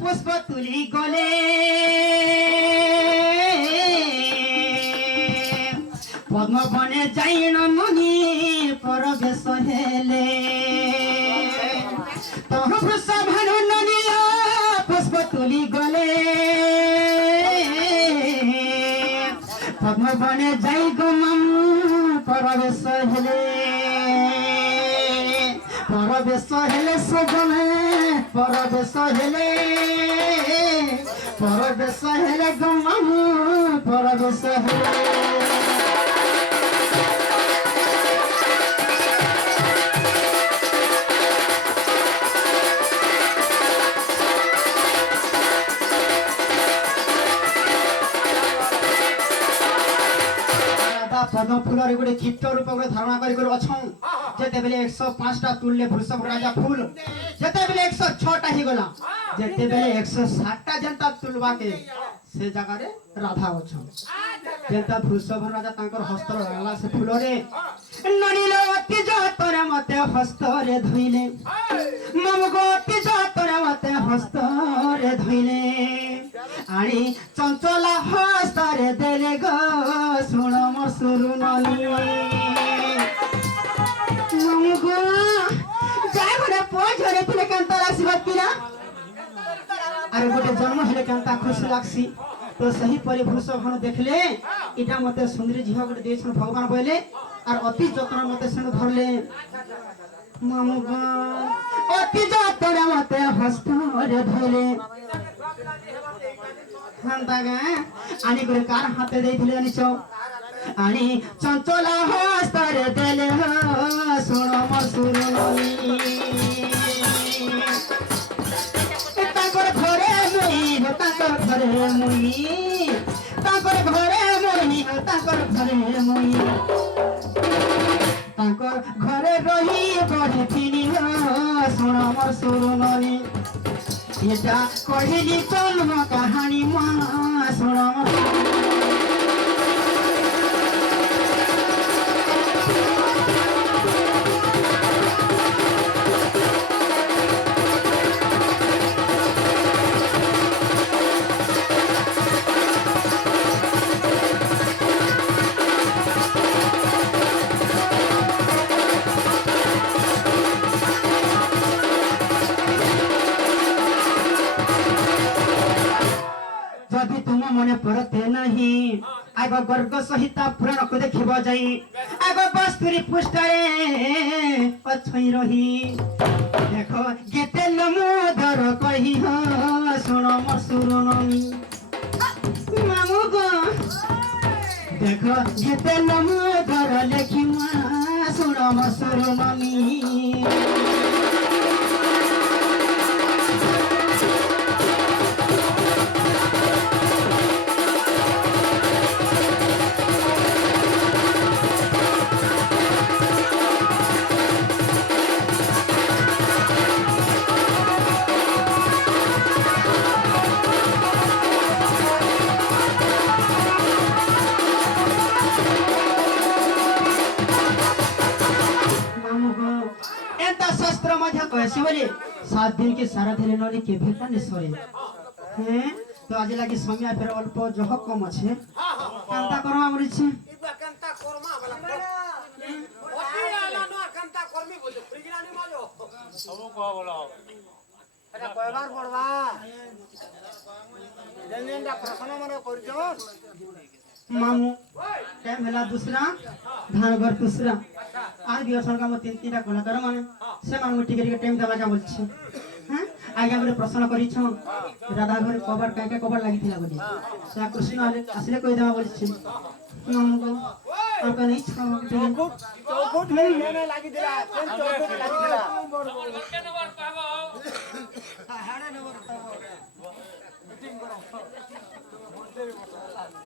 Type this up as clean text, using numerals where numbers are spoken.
পুষ্প তুলি গলে পদ্মবনে যাইন মুনি পরবেশ হেলে তহ বৃষভানু নদীয় পুষ্প তুলি গলে পদ্মবনে যাই গমাম পরবেশ হেলে পরবেশ হেলে সজনে পরবেশ হেলে পরবেশ হেলে গমাম পরবেশ হেলে पद्म फूलर गोटे चित्त रूप धारणा कर अच्छा जिते बेले 105टा तुल्य वृषभ राजा फूल जिते बेले 106टा ही गला जिते बेले 107टा जनता तुलवा के से जगह रे राधा अच्छा जनता वृषभ राजा तांकर हस्त लागला से फूल रे ननीलो अति जतरे मते हस्त रे धइले ममगो अति जतरे मते हस्त रे धइले आनी चंचला हस्त रे देले गो सुण मोर सुरुननी ममगो जाय घरे पोझरे तिले कांता आशीर्वाद किरा अरे गोटे जन्म हेले कांता खुशी लागसी तो सही परिभूषण हम देखले इटा मते सुंदरी झिह गोटे देछन भगवान बोले और अति जतन मते सेन धरले ममगो अति जतन मते हस्त रे धइले हंतागा आनी करे कार हाथे देथिले अनिचो आनी चंचला हस्तर देले सुण मोर सुरुननी ताकर घरे मुई ताकर घरे मुई ताकर घरे मुई ताकर घरे मुई ताकर घरे रही पढ़िथिनी सुण मोर सुरुननी এটা কহিলি জন্ম কাহানি মা শুন मने परते नहीं आग गर्ग सहित पुराण को देखिब जाई आग बस्तुरी पुष्टरे अछई रही देखो गेते लमुदर कही हो सुण मोर सुरुननी मामू गो देखो गेते लमुदर लेखी मा सुण मोर सुरुननी बोले 7 दिन के सारा दिन नली के भेटा ने सरे हैं तो आज लगी समय फिर अल्प जह कम আছে कांता करमा बोलिছে इबा कांता करमा वाला ओती आला न कांता करमी बोल फ्रिजरानी मालो सब को बोलो अरे कोइबार पड़वा जंजेंडा प्रश्न मने करजो मामू टाइम हला दूसरा धानगर दूसरा आर भी असन का तीन तीनटा कलाकार माने से मान टिके टिके टाइम देबा का बोलछि हैं आगे हमरे प्रश्न करी छ राधा घर कबर काके कबर लागि थिला बोली से कृष्ण आसिले कहि देबा बोलछि मामू को आपका नहीं छ चौकुट में लागि दिला चौकुट लागि दिला